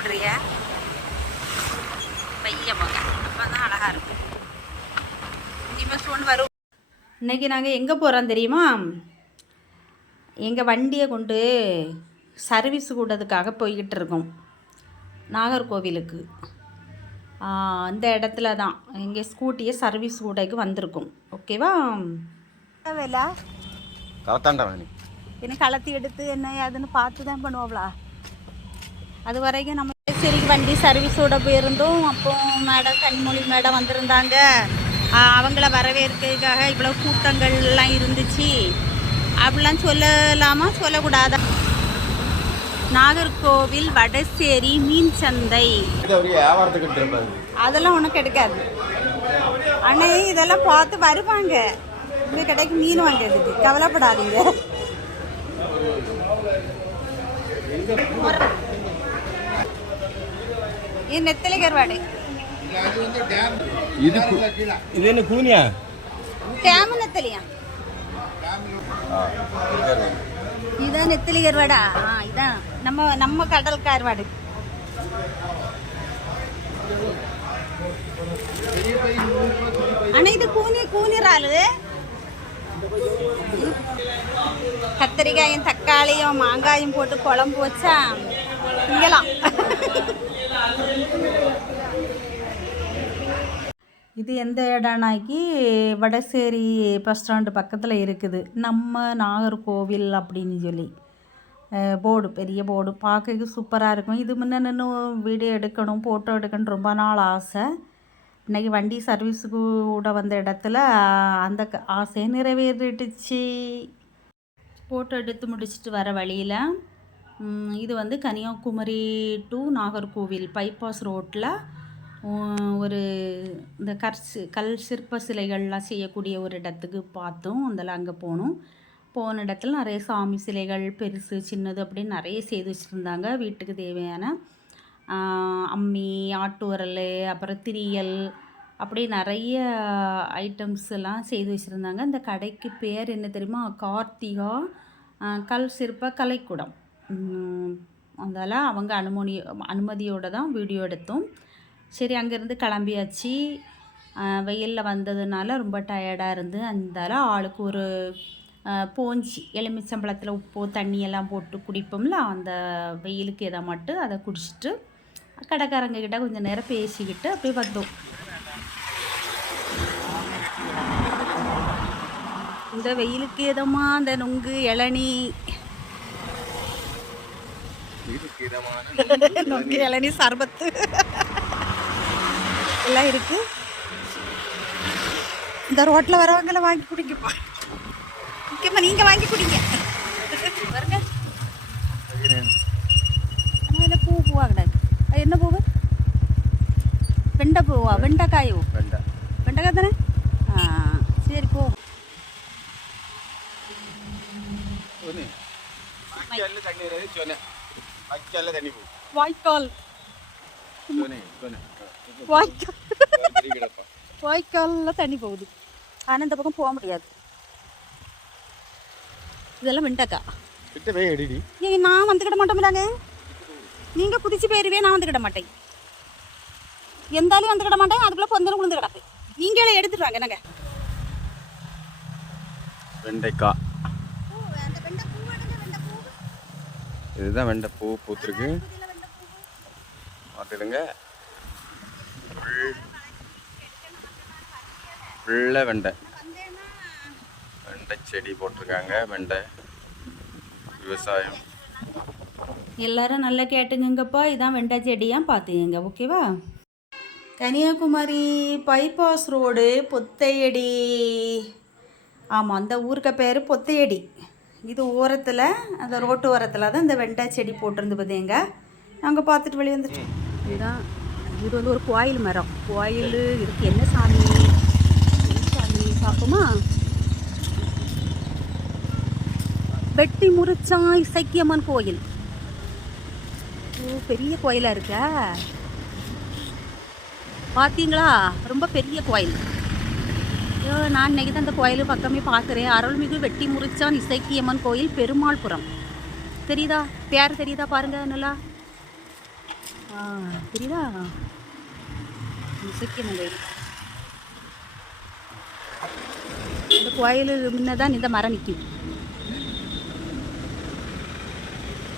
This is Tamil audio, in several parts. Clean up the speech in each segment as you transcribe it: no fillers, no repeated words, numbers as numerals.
போடுறிய பையன் போங்க, அப்போ தான் அழகாக இருக்கும். இனிமேல் ஸ்டோன் வரும். இன்றைக்கி நாங்கள் எங்கே போகிறோம் தெரியுமா? எங்கள் வண்டியை கொண்டு சர்வீஸ் கூடதுக்காக போய்கிட்டு இருக்கோம், நாகர்கோவிலுக்கு. இந்த இடத்துல தான் எங்கள் ஸ்கூட்டியை சர்வீஸ் கூடைக்கு வந்திருக்கும். ஓகேவா? வேலை என்ன கலத்தி எடுத்து என்ன அதுன்னு பார்த்து தான் பண்ணுவோம்லா. அது வரைக்கும் நம்ம சரி வண்டி சர்வீஸோட போயிருந்தோம். அப்போ மேடம் கனிமொழி மேடம் வந்திருந்தாங்க. அவங்கள வரவேற்கிறதுக்காக இவ்வளோ கூட்டங்கள்லாம் இருந்துச்சு. அப்படிலாம் சொல்லலாமா சொல்லக்கூடாதா? நாகர்கோவில் வடசேரி மீன் சந்தை அதெல்லாம் ஒன்றும் கிடைக்காது. ஆனால் இதெல்லாம் பார்த்து வருவாங்க. இங்கே கடைக்கு மீன் வாங்கிறதுக்கு கவலைப்படாதீங்க. இது நெத்தலி கருவாடு. இது என்ன கூனியா? டேம் நெத்தலியா? இதான் நெத்தலி கருவாடா? இதான் நம்ம கடல் கருவாடு. ஆனா இது கூனிராலு. கத்திரிக்காயும் தக்காளியும் மாங்காயும் போட்டு குழம்பு வச்சா திங்கலாம். இது எந்த இடம்னாக்கி வடசேரி பஸ் ஸ்டாண்டு பக்கத்தில் இருக்குது. நம்ம நாகர்கோவில் அப்படின்னு சொல்லி போர்டு, பெரிய போர்டு, பார்க்க சூப்பராக இருக்கும். இது முன்ன நின்று வீடியோ எடுக்கணும், ஃபோட்டோ எடுக்கணும் ரொம்ப நாள் ஆசை. இன்றைக்கி வண்டி சர்வீஸுக்கு கூட வந்த இடத்துல அந்த ஆசையை நிறைவேறிடுச்சு. ஃபோட்டோ எடுத்து முடிச்சுட்டு வர வழியில் இது கன்னியாகுமரி டு நாகர்கோவில் பைபாஸ் ரோட்டில் ஒரு இந்த கல் சிற்ப சிலைகள்லாம் செய்யக்கூடிய ஒரு இடத்துக்கு பார்த்தோம். அதில் அங்கே போன இடத்துல நிறைய சாமி சிலைகள் பெருசு சின்னது அப்படின்னு நிறைய செய்து வச்சுருந்தாங்க. வீட்டுக்கு தேவையான அம்மி, ஆட்டு உரல், அப்புறம் திரியல், அப்படி நிறைய ஐட்டம்ஸ் எல்லாம் செய்து வச்சுருந்தாங்க. இந்த கடைக்கு பேர் என்ன தெரியுமா? கார்த்திகா கல் சிற்ப கலைக்கூடம். அதனால் அவங்க அனுமதியோடு தான் வீடியோ எடுத்தோம். சரி, அங்கேருந்து கிளம்பியாச்சு. வெயிலில் வந்ததுனால ரொம்ப டயர்டாக இருந்து அந்தால ஆளுக்கு ஒரு போஞ்சி எலுமிச்சம்பழத்தில் உப்பு தண்ணியெல்லாம் போட்டு குடிப்போம்ல, அந்த வெயிலுக்கு எதை மட்டும் அதை குடிச்சிட்டு கடைக்காரங்கக்கிட்ட கொஞ்சம் நேரம் பேசிக்கிட்டு அப்படியே வந்தோம். இந்த வெயிலுக்கு எதமா அந்த நுங்கு இளநீ நுங்கு இளநீ சர்பத்து எல்லாம் இருக்கு. இந்த ரோட்டில் வரவங்களை வாங்கி குடிங்கப்பா. முக்கியமாக நீங்கள் வாங்கி குடிங்க. பாருங்க, ஆனால் பூவா கிடையாது. அது என்ன பூவு? வெண்டை பூவா? வெண்டைக்காயோ? வெண்டைக்காய் தானே? சரி போ. வாய்க்காலில் தண்ணி போகுது. ஆனால் இந்த பக்கம் போக முடியாது. இதெல்லாம் வெண்டைக்காய். நான் வந்துக்கிட மாட்டோம்லாங்க. நீங்கள் குதிச்சு போயிருவே, நான் வந்துக்கிட மாட்டேன். எந்தாலையும் வந்துக்கிட மாட்டேன். அதுக்குள்ளே பொந்தலும் விழுந்து கிடக்கு. நீங்களே எடுத்துட்டு வாங்க. என்னங்க வெண்டைக்காய்? இதுதான் வெண்டை பூ பூத்துருக்கு. பார்த்துடுங்க, ஃபுல்லாக வெண்டை செடி போட்டிருக்காங்க. வெண்டை விவசாயம். எல்லாரும் நல்லா கேட்டுங்கப்பா. இதான் வெண்டை செடியாக பார்த்துங்க. ஓகேவா? Kanyakumari bypass road Pothaiyadi. ஆமாம், அந்த ஊருக்கு பேர் பொத்தையடி. இது ஓரத்தில், அந்த ரோட்டு ஓரத்தில் தான் இந்த வெண்டை செடி போட்டிருந்து பார்த்தீங்க. நாங்கள் பார்த்துட்டு வெளியே வந்துட்டோம். இதுதான், இது ஒரு கோயில் மரம். கோயில் இருக்குது. என்ன சாமி? பார்ப்போமா? வெட்டி முறிச்சா இசக்கியம்மன் கோயில். பெரிய கோயிலாக இருக்க பார்த்தீங்களா? ரொம்ப பெரிய கோயில். நான் இன்னைக்கு தான் அந்த கோயில் பக்கமே பார்க்குறேன். அருள்மிகு வெட்டி முறிச்சான் இசக்கியம்மன் கோயில், பெருமாள்புரம். தெரியுதா? பேர் தெரியுதா? பாருங்க நல்லா. தெரியுதா முக்கியமங்கை இந்த கோயில் முன்னதான் இந்த மரம் நிற்கும்.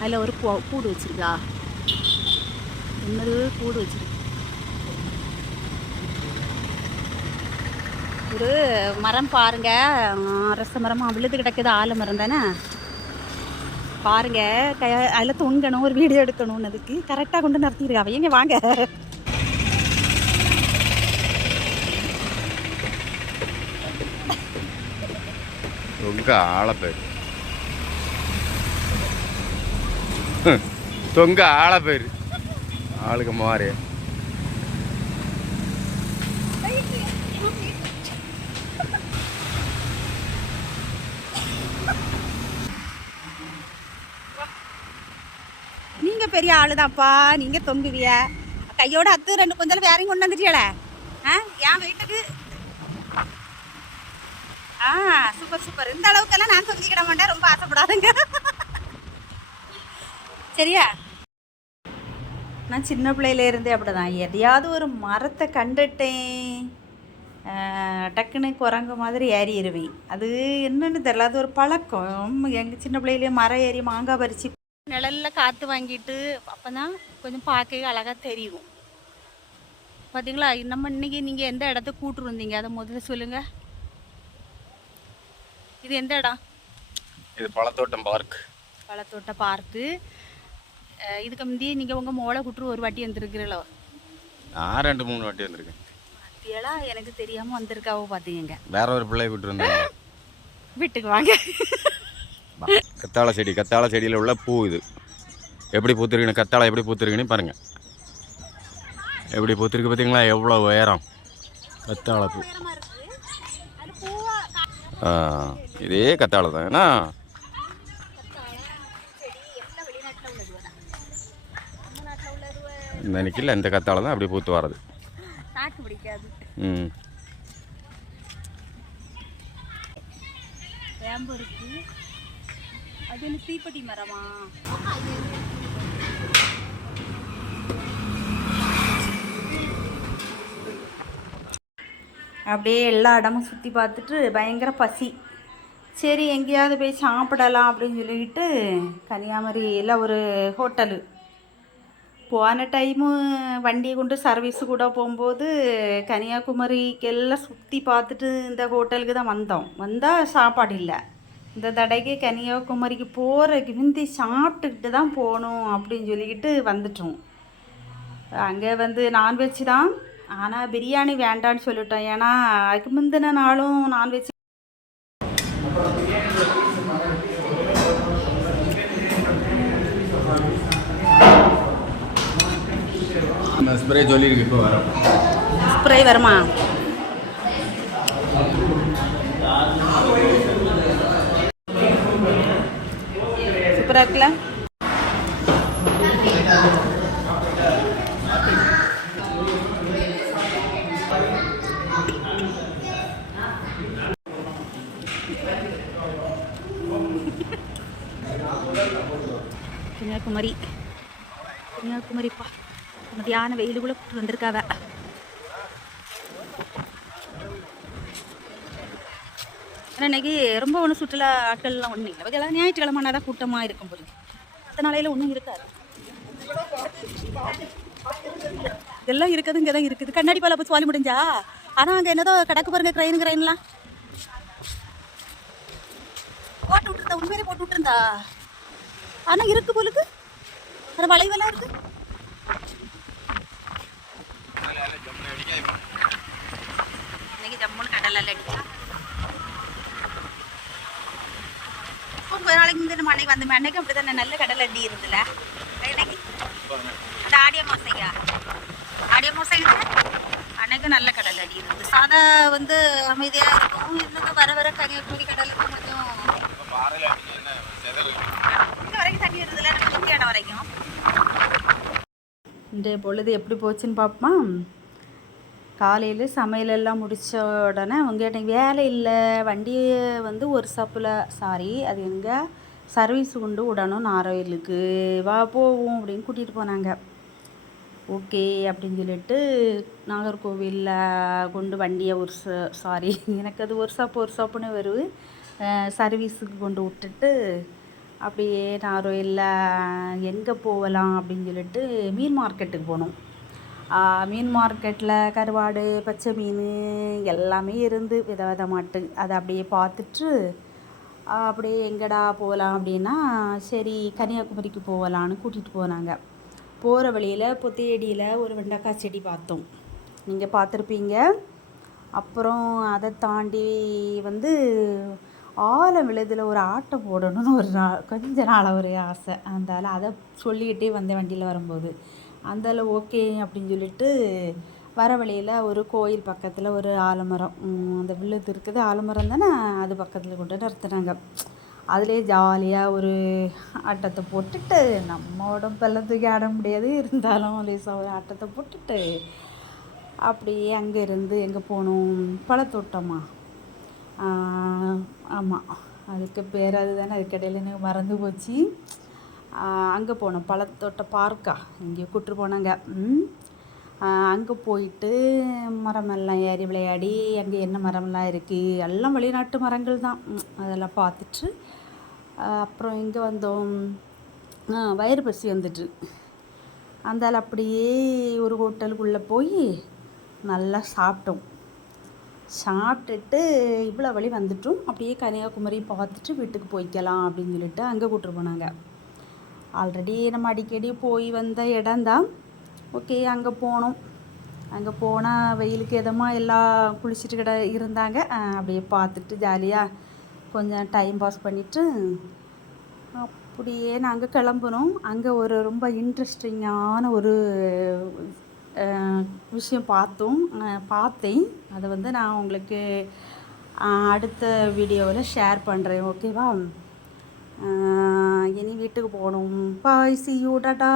அதில் ஒரு கூடு வச்சிருக்கா, இன்னொரு கூடு வச்சிருக்கு. ஒரு மரம் பாருங்க, அரச மரமாக விழுது கிடக்குது, ஆலமரம் தானே பாருங்க. அதில் தொங்கணும், ஒரு வீடியோ எடுக்கணும்னு அதுக்கு கரெக்டாக கொண்டு நிறுத்திடுங்க. அவங்க வாங்க. தொங்க ஆள பேர் தொங்க ஆள பேர் ஆளுக்கு மாறி நீங்க பெரிய ஆளுதான்ப்பா, நீங்க தொங்குவிய கையோட அத்து ரெண்டு கொஞ்சம் வேறையும் கொண்டு வந்துட்டீங்கள என் வீட்டுக்கு. Super super. இந்த அளவுக்கெல்லாம் நான் தொங்கிக்கிட மாட்டேன், ரொம்ப ஆசைப்படாதுங்க சரியா. நான் சின்ன பிள்ளையில இருந்தே அப்படிதான், எதையாவது ஒரு மரத்தை கண்டுட்டேன் டக்குன்னு குரங்கு மாதிரி ஏறிடுவேன். அது என்னன்னு தெரியல, அது ஒரு பழக்கம். எங்கள் சின்ன பிள்ளையிலேயே மரம் ஏறி மாங்காய் பறித்து நிழலில் காற்று வாங்கிட்டு அப்போ தான் கொஞ்சம் பார்க்க அழகாக தெரியும். பார்த்தீங்களா, நம்ம இன்னைக்கு நீங்கள் எந்த இடத்த கூட்டு வந்தீங்க அதை முதல்ல சொல்லுங்கள். இது எந்த இடம்? இது பழத்தோட்டம் பார்க். பழத்தோட்ட பார்க்கு. இதுக்கு முந்தைய நீங்கள் உங்கள் மோளை கூட்டு ஒரு வாட்டி வந்துருக்கிறீங்களோ? நான் 2-3 வாட்டி வந்திருக்கேன். அப்படியெல்லா எனக்கு தெரியாமல் வந்திருக்காவோ பார்த்தீங்க. வேற ஒரு பிள்ளை கூட்டு வந்தாங்க. வீட்டுக்கு வாங்க. கத்தாழை செடி, கத்தாழை செடியில் உள்ள பூ இது. எப்படி பூத்துருக்குன்னு, கத்தாழை எப்படி பூத்துருக்குன்னு பாருங்கள். எப்படி பூத்துருக்கு பார்த்தீங்களா, எவ்வளோ உயரம் கத்தாழை பூ. இதே கத்தாழை தான். ஏன்னா இந்த நிற்கல இந்த கத்தாழை தான் அப்படி பூத்து வர்றது. வேம்பு இருக்கு. அது என்ன தீப்பெட்டி மரமா? அப்படியே எல்லா இடமும் சுற்றி பார்த்துட்டு பயங்கர பசி. சரி எங்கேயாவது போய் சாப்பிடலாம் அப்படின்னு சொல்லிக்கிட்டு கன்னியாகுமரியில் ஒரு ஹோட்டலு போன டைமு வண்டியை கொண்டு சர்வீஸு கூட போகும்போது கன்னியாகுமரிக்கெல்லாம் சுற்றி பார்த்துட்டு இந்த ஹோட்டலுக்கு தான் வந்தால் சாப்பாடு இல்லை. இந்த தடைக்கு கன்னியாகுமரிக்கு போகிறதுக்கு முந்தி சாப்பிட்டுக்கிட்டு தான் போகணும் அப்படின்னு சொல்லிக்கிட்டு வந்துட்டோம். அங்கே நான்வெஜ் தான், ஆனால் பிரியாணி வேண்டான்னு சொல்லிட்டோம். ஏன்னா அதுக்கு முந்தின நாளும் நான்வெஜ். ஸ்ப்ரே சொல்லியிருக்கு, இப்போ வரோம். ஸ்ப்ரே வருமா? சூப்பராக இருக்குல்ல. கன்னியாகுமரிப்பா, மதியான வெயிலுக்குள்ளே கூட்டு வந்திருக்காவ. ஆனால் இன்னைக்கு ரொம்ப ஒன்றும் சுற்றுலா ஆட்கள்லாம் ஒன்றும் இல்லை. இதெல்லாம் ஞாயிற்றுக்கிழமை தான் கூட்டமாக இருக்கும் போது, மற்ற நாளையில் ஒன்றும் இருக்காது. இதெல்லாம் இருக்குது, இங்கே தான் இருக்குது. கண்ணாடி பாலை பற்றி வாலி முடிஞ்சா. ஆனால் அங்கே என்னதோ கிடக்கு பாருங்க, கிரைன்லாம் போட்டு விட்டுருந்தா, உண்மையிலே போட்டு விட்டுருந்தா. ஆனால் இருக்கு போலுக்கு, அது வளைவெல்லாம் இருக்கு. இன்னைக்கு ஜம்முன்னு கடல் அடிக்கா. கொஞ்ச நாளைக்கு முந்தைய நம்ம அன்னைக்கு வந்தோம், அன்னைக்கு அப்படி தானே நல்ல கடல் அடி இருந்துல. இன்னைக்கு அந்த ஆடிய மாசம் அன்னைக்கு நல்ல கடல் அடி இருந்து. சாதா அமைதியாக இருக்கும். இன்னும் வர வர கன்னியாகுமரி கடலுக்கு கொஞ்சம் இங்கே வரைக்கும் தண்ணி இருந்ததுல, நம்ம இடம் வரைக்கும். இன்றைய பொழுது எப்படி போச்சுன்னு பார்ப்போமா. காலையில் சமையலெல்லாம் முடித்த உடனே அவங்க எனக்கு வேலை இல்லை, வண்டியை ஒரு சப்பில் அது எங்கே சர்வீஸ் கொண்டு விடணும் நாரோயிலுக்கு, வா போவோம் அப்படின்னு கூட்டிகிட்டு போனாங்க. ஓகே அப்படின்னு சொல்லிட்டு நாகர்கோவிலில் கொண்டு வண்டியை ஒரு சாரி எனக்கு அது ஒரு ஷாப்புன்னு வருது சர்வீஸுக்கு கொண்டு விட்டுட்டு அப்படியே நாகர்கோவிலில் எங்கே போகலாம் அப்படின்னு சொல்லிட்டு மீன் மார்க்கெட்டுக்கு போனோம். மீன் மார்க்கெட்டில் கருவாடு, பச்சை மீன் எல்லாமே இருந்து விதவிதமாட்டு அதை அப்படியே பார்த்துட்டு அப்படியே எங்கடா போகலாம் அப்படின்னா சரி கன்னியாகுமரிக்கு போகலான்னு கூட்டிகிட்டு போனாங்க. போகிற வழியில் பொத்தியடியில் ஒரு வெண்டைக்காய் செடி பார்த்தோம், நீங்கள் பார்த்துருப்பீங்க. அப்புறம் அதை தாண்டி வந்து ஆலம் விழுதில் ஒரு ஆட்டை போடணும்னு ஒரு கொஞ்ச நாள் ஒரு ஆசை. அதனால் அதை சொல்லிக்கிட்டே வந்தேன் வண்டியில் வரும்போது. அந்தால ஓகே அப்படின்னு சொல்லிட்டு வர வழியில் ஒரு கோயில் பக்கத்தில் ஒரு ஆலமரம், அந்த விழுது இருக்குது ஆலமரம் தானே, அது பக்கத்தில் கொண்டு நிறுத்துனாங்க. அதிலே ஜாலியாக ஒரு ஆட்டத்தை போட்டுட்டு, நம்ம உடம்பெல்லாம் தூக்கி ஆட முடியாது, இருந்தாலும் லேசாக ஒரு ஆட்டத்தை போட்டுட்டு அப்படியே அங்கே இருந்து எங்கே போகணும், பழத்தோட்டமா, ஆமாம் அதுக்கு பேர் அதுதானே, அதுக்கடையில் எனக்கு மறந்து போச்சு. அங்கே போனோம், பழத்தோட்ட பார்க்கா இங்கே கூப்பிட்டு போனாங்க. அங்கே போயிட்டு மரமெல்லாம் ஏறி விளையாடி அங்கே என்ன மரம்லாம் இருக்குது, எல்லாம் வெளிநாட்டு மரங்கள் தான், அதெல்லாம் பார்த்துட்டு அப்புறம் இங்கே வந்தோம். வயிறு பசி வந்துட்டு அந்தால அப்படியே ஒரு ஹோட்டலுக்குள்ளே போய் நல்லா சாப்பிட்டோம். சாப்பிட்டுட்டு இவ்வளோ வழி வந்துட்டோம். அப்படியே கன்னியாகுமரி பார்த்துட்டு வீட்டுக்கு போய்க்கலாம் அப்படின்னு சொல்லிட்டு அங்கே கூப்பிட்டு போனாங்க. ஆல்ரெடி நம்ம அடிக்கடி போய் வந்த இடம்தான். ஓகே அங்கே போனோம். அங்கே போனால் வெயிலுக்கு எதமாக எல்லாம் குளிச்சுட்டு இருந்தாங்க. அப்படியே பார்த்துட்டு ஜாலியாக கொஞ்சம் டைம் பாஸ் பண்ணிவிட்டு அப்படியே நாங்கள் கிளம்புனோம். அங்கே ஒரு ரொம்ப இன்ட்ரெஸ்டிங்கான ஒரு விஷயம் பார்த்தேன். அதை வந்து நான் உங்களுக்கு அடுத்த வீடியோவில் ஷேர் பண்ணுறேன், ஓகேவா? இனி வீட்டுக்கு போகணும். பாய், see you, டாடா.